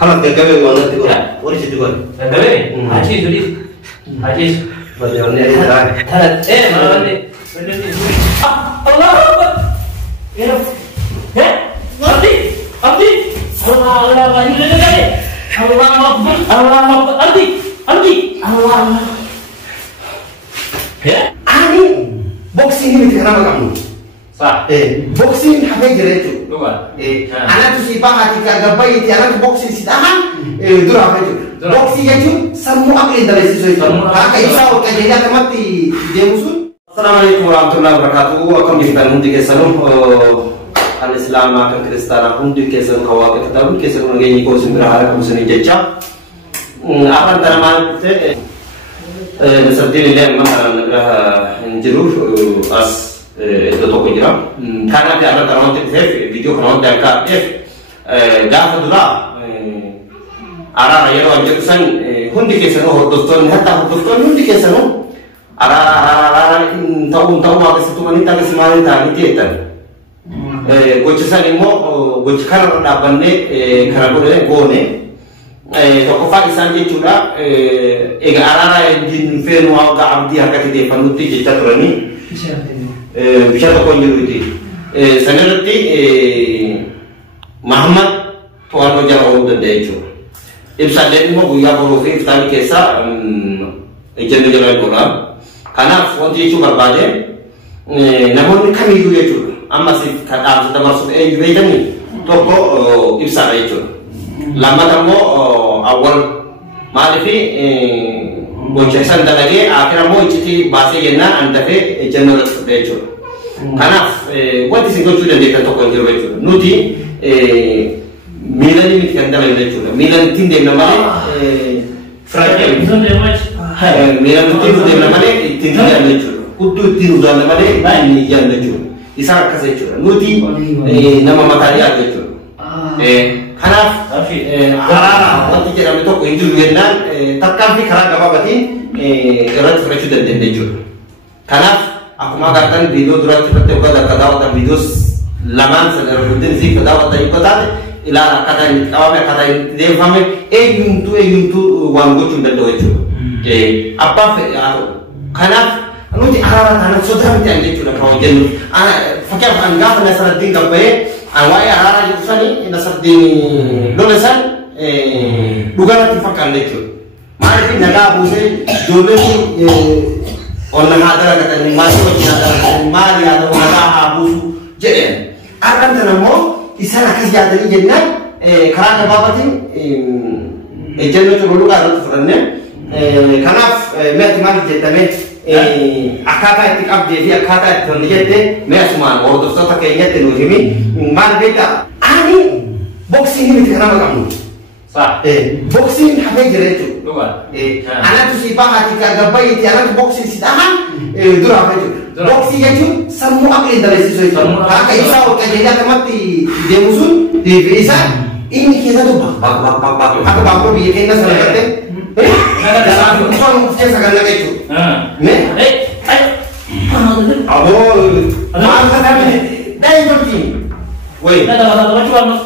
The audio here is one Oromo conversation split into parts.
خلاص قبل ولا تقول ولا شو تقول قبل عجيز ولي عجيز بدي أقول لك ثلاث إيه ما بدي الله أكبر يا رب أبدي الله الله ما يقول لك الله أكبر أبدي الله يا أنا بوكسين بتكلم kamu صح boxing حبي جريتو لغة أنا تسيبها هاتيكا قبائي أنا boxing سيداhan dura حبي boxing itu semua apa yang dari situ maka isa kerjanya temati dia musuh. Assalamualaikum warahmatullahi wabarakatuh. Akan kita nanti kesalum al-Islam akan Kristen nanti kesalum kawat kita pun kesalum lagi ikut sumber hara kamu seni jejak apa antara mana kita seperti ini dia memang jeruk as itu toko jira karena dia ada kawan TV video kawan dia kan gak dulu ara raya lo aja kesan hundi kesan hotoston hatta hotoston hundi kesan ara tahu apa situ wanita kesemari tadi kita gocesan imo gocekan ada bande karena boleh gone toko Pakistan itu juga ara jin fenu aga abdi hakati de panuti jita turani bisa toko nyuruti sanarati Muhammad tuan wajar orang itu ibsa den mo buya boro fi iftani kesa ejendo jalan bola karena fonti itu berbeda namun kami itu itu amma sih kata sudah masuk juga ini toko ibsa itu lama kamu awal malifi bocesan lagi akhirnya mau iciti bahasa yena anda fe ejendo itu karena buat sih kau sudah dekat toko itu nuti Milan ini kan dalam itu, Milan tim dia namanya Frankel. Milan tim dia namanya tim dia itu, kudu tim dia namanya ini yang itu. Isar kasih itu, nuti nama materi ada itu. Karena nanti kita itu kunjung dengan takkan fikir apa berarti erat seperti itu dan itu. Karena aku mengatakan video durasi seperti apa dan kata video laman sebenarnya sih kata itu tadi. Ila kata ini dia faham yuntu wangu cunda itu apa karena anu di arah tanah sudah menjadi cunda kau jenuh fakir anggap nasar tinggal baik awalnya arah itu sani nasar di dolesan bukan nanti fakir itu mari kita naga busi dole orang ada kata ini masuk ada mari ada orang abu jadi akan tanamo isana kasih ada di jenna karena bapatin jenna itu dulu kan terusnya karena mereka mati jetame akata itu abdi dia akata itu jette mereka semua orang itu tak kayaknya itu ini mana beda ani boxing ini kenapa kamu sah boxing apa itu lupa anak itu siapa hati kerja bayi anak boxing sidahan dulu apa itu boxing itu semua apa yang dari situ itu maka isa kerjanya temati dia musuh di bisa ini kita tuh bak aku bangku bikin kita selesai dalam orang saya sekarang lagi itu nih ayo maaf kami dari begini woi ada macam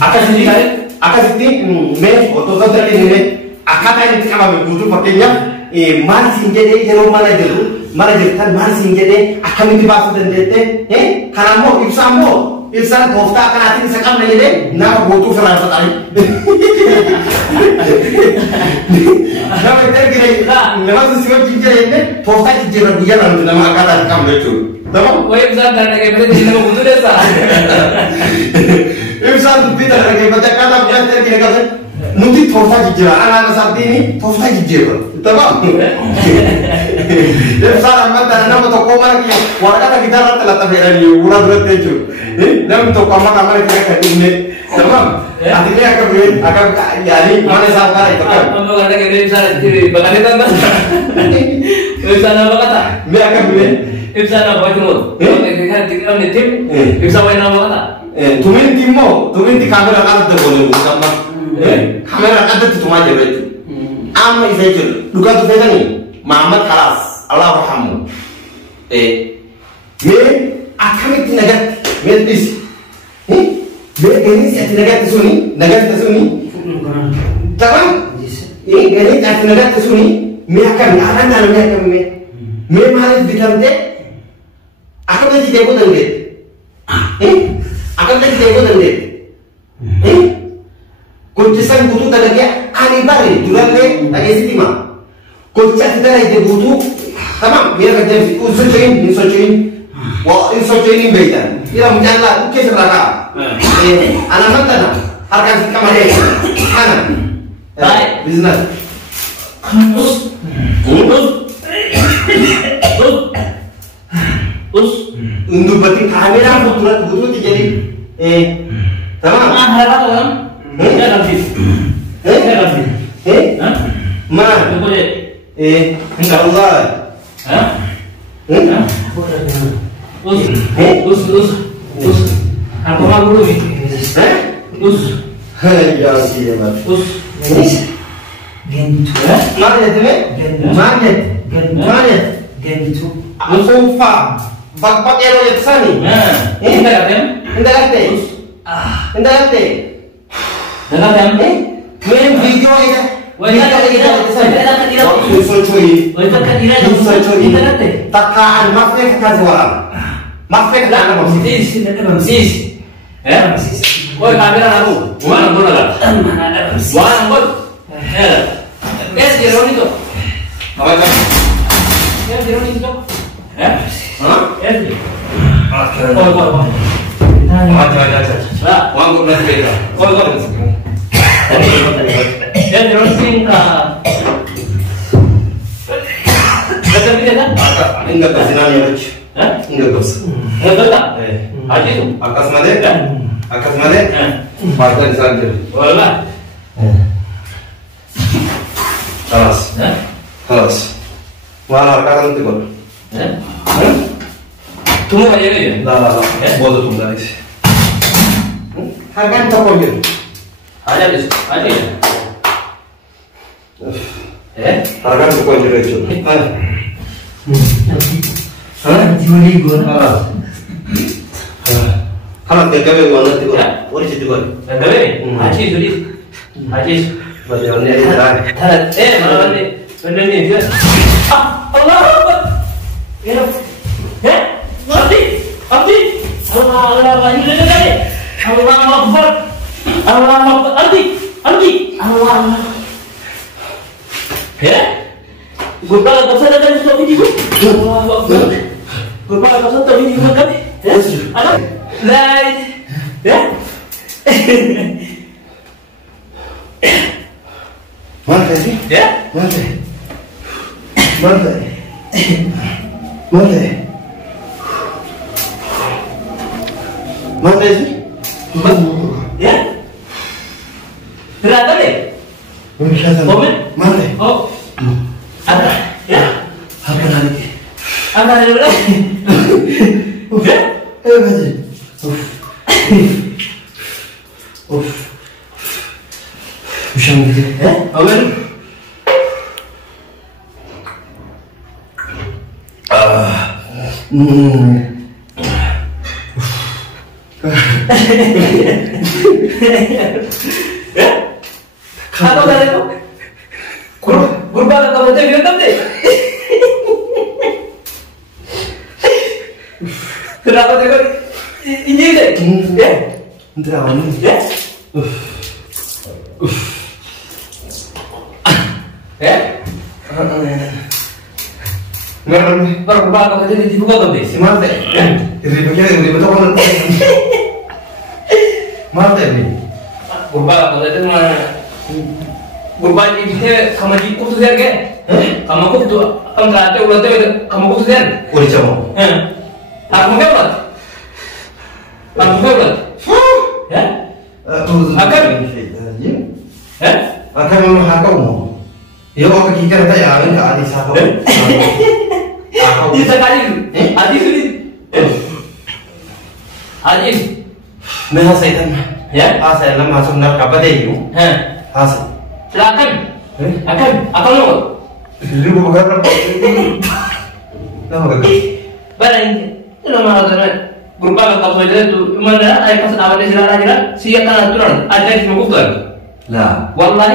akan sendiri kali akan sendiri me foto saja ini akan tadi kami butuh pakainya mari singgede jero manajer kan mari singgede akan itu bahasa dan dete karena mau ibsan kofta akan hati sekam lagi deh nah butuh serasa tadi nah kita kira lewat sesuatu jinjir ini kofta jinjir dia nanti nama kata kamu itu tamam ibsan dari kayak begitu nama butuh desa ibsan tidak dari kayak baca kata belajar kira kata nanti kofta jinjir anak-anak saat ini kofta jinjir tamam ibsan amat dan nama toko mana kaya warga kita rata taberani urang itu nam to kamar kita ini tamam artinya akan jadi mana sahaja itu kan untuk ada yang bisa dibakar itu bisa apa kata me akan beli bisa apa itu kita tim bisa apa kata tumin di kamera kan tuh boleh sama kamera kan tuh cuma aja itu ama itu duga tuh beda nih Muhammad Kalas Allah rahmu me akan itu naga Medis, ini sih naga itu suni, تمام ini tak senaga kesuni mereka akan dalam mereka memang harus dikantor akan menjadi dewa tangga akan menjadi dewa tangga kuncisan butuh tangga ani bari durangnya lagi siapa kunci kita lagi butuh tamam mereka jadi insocoin wah insocoin beda dia menjalan mungkin seraka anak mantan harga si kamar anak baik bisnis untuk berarti kamera butuh jadi tamam harap kan ya kasih mana enggak Allah apa mau dulu nih ya sih ya mas gentu mana aku faham bak ero yang sani enggak main video ya takaan maafnya kekazualan maafnya kekazualan Woi kamera aku, mana bola? Mana bol? Jeroni itu. Apa itu? Jeroni itu. Hah? Oh. Lah, uang gue belum beda. Jeroni singkat. Betul tidak? Enggak kasihan ya, Rich. Enggak bos. Enggak. Aja itu. Akas mana? Partai saja. Wala. Kelas. Wala harga itu kan? Tunggu aja ya. Lah. Boleh tunggu lagi. Harga itu apa gitu? Ada di. Harga itu kau jadi itu. Dimana gua? Kalau gagal banget itu, boleh jadi gol. Gagal? Haji jadi. Bagaimana ini? Mana ni? Benar ni dia. Allah Akbar. Ya. Abdi. Allah banyak lagi. Allah Akbar. Abdi. Allah. Ya? Gua tak sadar dari sebab ini. Allah Akbar. Gua tak sadar dari ini kan? Ya. Anak. Lain. Ya? Mana sih? Ya? Mana sih? Ya? Berapa deh? Momen? Mana? Oh. Ada. Ya? Apa lagi? Ada lagi. Ya? Betul. Usang gitu. Momen? Ya? Atau dari itu? Kurban atau macam itu nanti? Kenapa dia ini deh? Ya? Entah apa. Ya? Ya? Mereka Kurban atau macam itu dibuka nanti? si Marte. Ribet apa? Marte ni. Kurban atau macam itu mana? Kurban ini sama di kutu dia ke? Kamu kutu, kamu terate ulat itu kamu kutu dia? Uri camo. Aku ulat. Ya? Akan? Ya? Akan memang hakau mo. Yo apa kita kata ya enggak ada satu. Di sekali. Adi sulit. Adi. Nah saya Ya? saya lama masuk nak apa deh you? Asal. Silakan. Akan lo. Jadi bukan berapa? Nama kau. Barang itu nama orang berupa kalau saja itu mana ayat pas awal di jalan aja siapa tangan turun ada di muka لا والله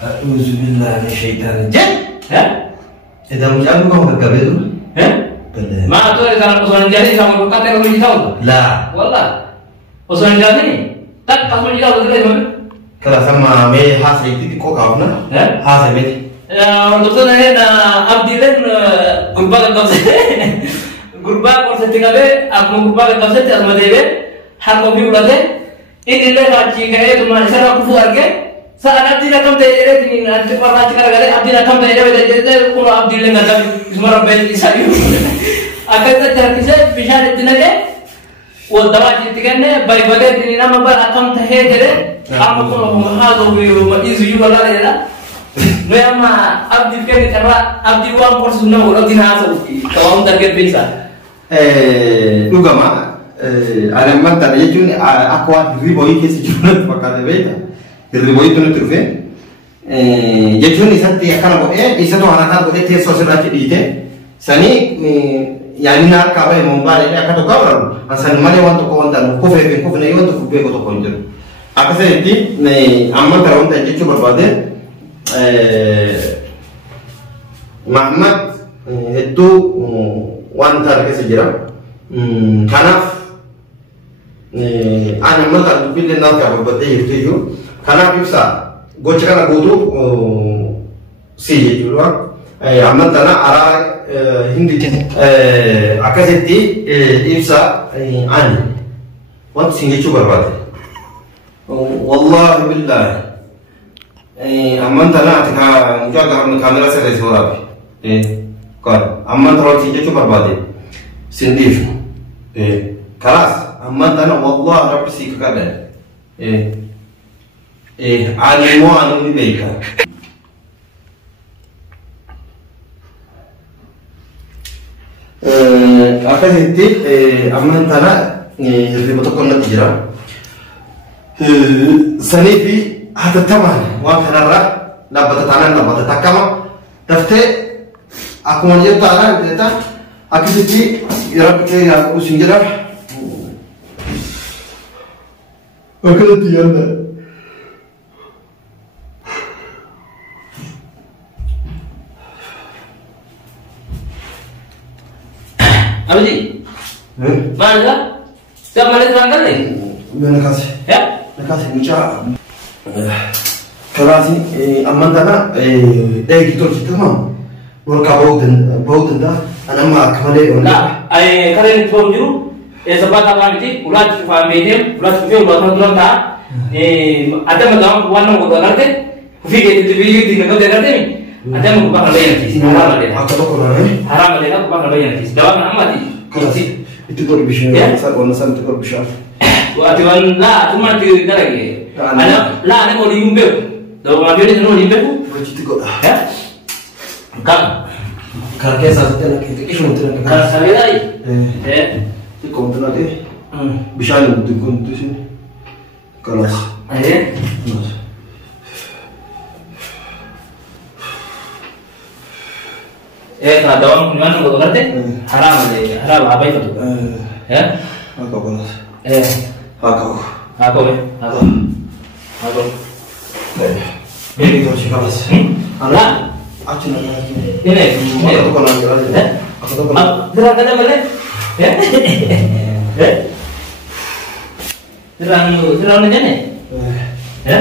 أعوذ بالله من الشيطان الرجيم. ها إذا مش أبغى أقول كبير ها ما أتوقع إذا أصلا jadi sama bukan terlalu jauh لا والله أصلا jadi ni tak kamu jauh tu lagi kalau sama me hasil itu kok kau na hasil me dokter ni na abdi len gurba kan kau gurba kau setengah be aku gurba kan kau setengah sama deh har mau भी उड़ाते ini ले रांची गए तुम्हारे sir aku fuar ke saat abdi nak kamu tanya ini nanti pernah cakap kali abdi nak kamu tanya jadi kalau abdi le nggak tahu semua bel bisa akan terjadi bisa ditanya वो दवा जीतने ने बाई बगैर दिन ना मगर अकम थे जरे आप को महादो भी इस यू वाला ले ना मैं अम्मा अब दिल के नहीं कर रहा अब दीवार पर सुनना वो दिन आ सकती तो हम तरके पैसा juga mah ada mantan ya cun aku riboi ke sejumlah pakai beda riboi itu nutrufnya ya cun isati akan apa isa tu anak-anak boleh tes sosial di itu sani yani na kabe mombale ne akato kabra asan male wanto ko wonta ko fe ne wanto ko be ko to ko ndir akase ti ne amma tara wonta je chuba bade Muhammad itu wanta ke sejira kanaf ana mata bille na ka bade yirtiyo kanaf bisa gochana godu si jurwa amma tana ara hindi akasetti ifsa ani want singe chubar bade wallahi billahi amman tana atka jaga kamera se resora kar amman tara singe chubar bade sindif kalas amman tana wallahi rabbi sikada ani mo anu ni beika apa sih aman tanah ribut kon nanti jira sanifi hata taman wa kanara dapat tanah dapat takama dafte aku mau jadi tanah kita aku sih ya pakai aku singgah aku nanti ya apa sih? Mana? Siapa malah terangkan ni? Mana kasih? Ya? Nakasih mucha. Kalau sih aman tanah gitu kita mah. Mereka bawa dah. Anak mak kemana? Nah, kalian tuan juru. Sebab apa ni? Ulat cuma medium, ulat cuma ulat tuan dah. Ada macam warna muda ngerti? Fikir itu tinggal ngerti ni. Ada mau buka kaleng sih, haram ada. Apa tu kalau ni? Haram ada nak buka kaleng sih. Dalam nama di. Kalau sih itu baru bisa. Orang itu baru bisa. Atuan lah, cuma di kita lagi. Ada lah, ada mau diumbel. Dalam mana dia mau diumbel? Begitu kok. Ya? Kak. Kalau kita sahaja nak kita kisah untuk nak. Kalau saya lagi. Itu konten lagi. Bisa ni untuk konten sini. Kalau. Kalau dalam mana kau ngerti? Haram apa itu? Ya? Aku balas. Aku. Ini kau sih balas. Anak? Aku nak lagi. Ini. Aku kau nak lagi. Aku tu kau. Terang ada mana? Ya? Terang aja ni. Ya?